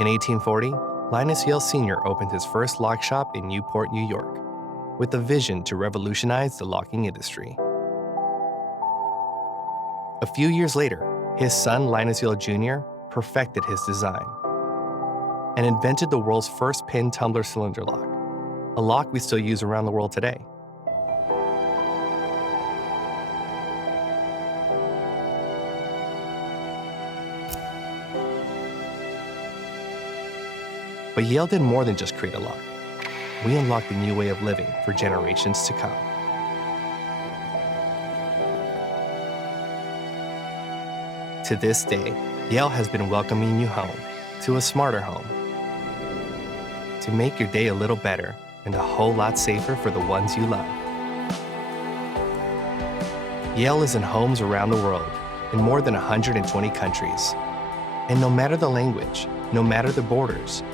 In 1840, Linus Yale Sr. opened his first lock shop in Newport, New York, with a vision to revolutionize the locking industry. A few years later, his son Linus Yale Jr. perfected his design and invented the world's first pin tumbler cylinder lock, a lock we still use around the world today. But Yale did more than just create a lock. We unlocked a new way of living for generations to come. To this day, Yale has been welcoming you home, to a smarter home, to make your day a little better and a whole lot safer for the ones you love. Yale is in homes around the world, in more than 120 countries. And no matter the language, no matter the borders,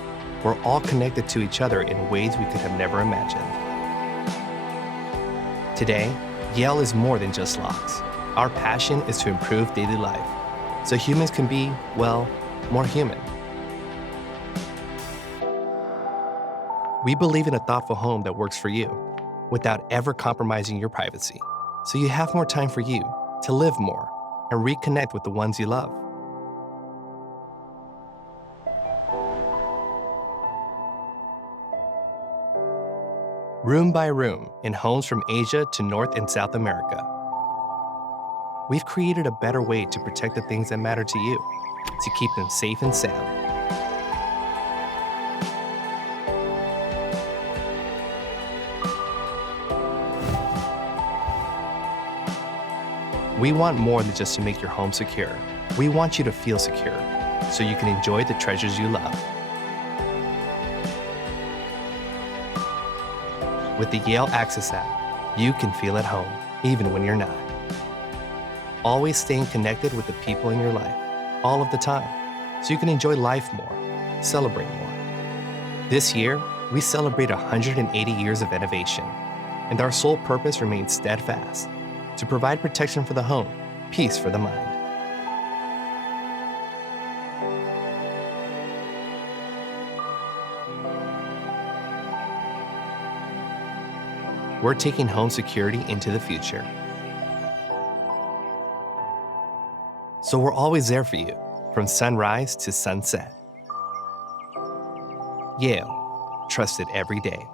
we're all connected to each other in ways we could have never imagined. Today, Yale is more than just locks. Our passion is to improve daily life, so humans can be, well, more human. We believe in a thoughtful home that works for you, without ever compromising your privacy, so you have more time for you, to live more, and reconnect with the ones you love. Room by room, in homes from Asia to North and South America, we've created a better way to protect the things that matter to you, to keep them safe and sound. We want more than just to make your home secure. We want you to feel secure, so you can enjoy the treasures you love. With the Yale Access app, you can feel at home, even when you're not. Always staying connected with the people in your life, all of the time, so you can enjoy life more, celebrate more. This year, we celebrate 180 years of innovation, and our sole purpose remains steadfast, to provide protection for the home, peace for the mind. We're taking home security into the future. So we're always there for you, from sunrise to sunset. Yale, trusted every day.